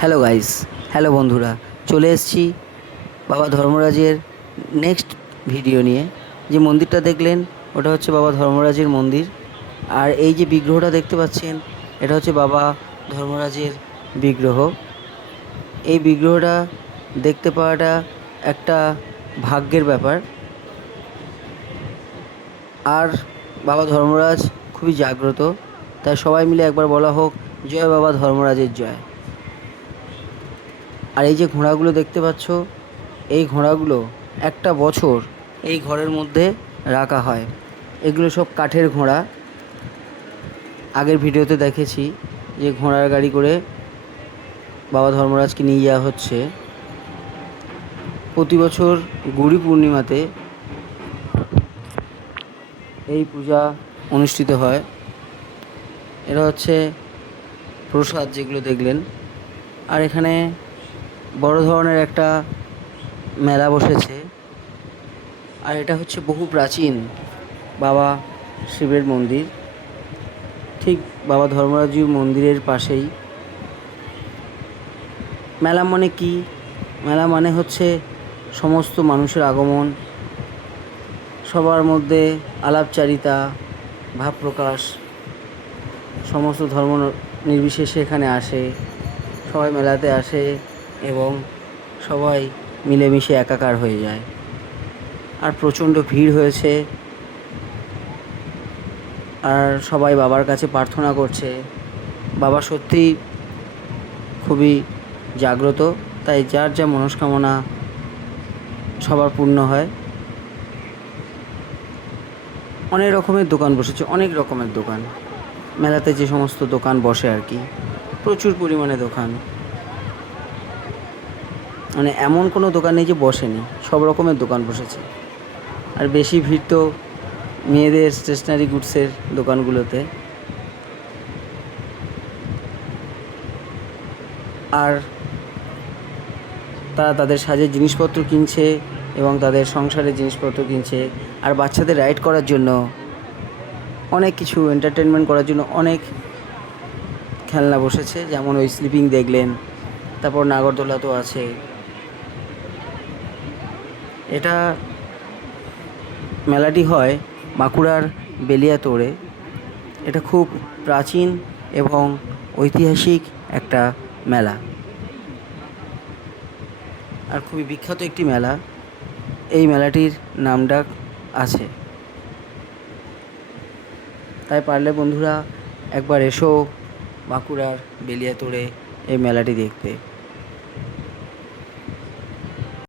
Hello guys, hello বন্ধুরা, চলে এসেছি বাবা ধর্মরাজের নেক্সট ভিডিও নিয়ে। যে মন্দিরটা দেখলেন ওটা হচ্ছে বাবা ধর্মরাজের মন্দির। আর এই যে বিগ্রহটা দেখতে পাচ্ছেন এটা হচ্ছে বাবা ধর্মরাজের বিগ্রহ। এই বিগ্রহটা দেখতে পাওয়াটা একটা ভাগ্যের ব্যাপার। আর বাবা ধর্মরাজ খুবই জাগ্রত, তাই সবাই মিলে একবার বলা হোক, জয় বাবা ধর্মরাজের জয়। আর এই যে ঘোড়াগুলো দেখতে পাচ্ছ, এই ঘোড়াগুলো একটা বছর এই ঘরের মধ্যে রাখা হয়। এগুলো সব কাঠের ঘোড়া। আগের ভিডিওতে দেখেছি যে ঘোড়ার গাড়ি করে বাবা ধর্মরাজকে নিয়ে যাওয়া হচ্ছে। প্রতি বছর গুড়ি পূর্ণিমাতে এই পূজা অনুষ্ঠিত হয়। এটা হচ্ছে প্রসাদ যেগুলো দেখলেন। আর এখানে বড় ধরনের একটা মেলা বসেছে। আর এটা হচ্ছে বহু প্রাচীন বাবা শিবের মন্দির, ঠিক বাবা ধর্মরাজজিউ মন্দিরের পাশেই। মেলা মানে কি? মেলা মানে হচ্ছে সমস্ত মানুষের আগমন, সবার মধ্যে আলাপচারিতা, ভাব প্রকাশ। সমস্ত ধর্ম নির্বিশেষে এখানে আসে, সবাই মেলাতে আসে এবং সবাই মিলেমিশে একাকার হয়ে যায়। আর প্রচণ্ড ভিড় হয়েছে। আর সবাই বাবার কাছে প্রার্থনা করছে। বাবা সত্যিই খুবই জাগ্রত, তাই যার যা মনস্কামনা সবার পূর্ণ হয়। অনেক রকমের দোকান বসেছে, অনেক রকমের দোকান। মেলাতে যে সমস্ত দোকান বসে আর কি, প্রচুর পরিমাণে দোকান। মানে এমন কোনো দোকান নেই যে বসেনি, সব রকমের দোকান বসেছে। আর বেশি ভিড় তো মেয়েদের স্টেশনারি গুডসের দোকানগুলোতে। আর তারা তাদের সাজের জিনিসপত্র কিনছে এবং তাদের সংসারের জিনিসপত্র কিনছে। আর বাচ্চাদের রাইড করার জন্য অনেক কিছু, এন্টারটেনমেন্ট করার জন্য অনেক খেলনা বসেছে, যেমন ওই স্লিপিং দেখলেন, তারপর নাগরদোলা তো আছে। এটা মেলাটি হয় বাঁকুড়ার বেলিয়াতোড়ে। এটা খুব প্রাচীন এবং ঐতিহাসিক একটা মেলা, আর খুবই বিখ্যাত একটি মেলা। এই মেলাটির নামডাক আছে। তাই পারলে বন্ধুরা একবার এসো বাঁকুড়ার বেলিয়াতোড়ে এই মেলাটি দেখতে।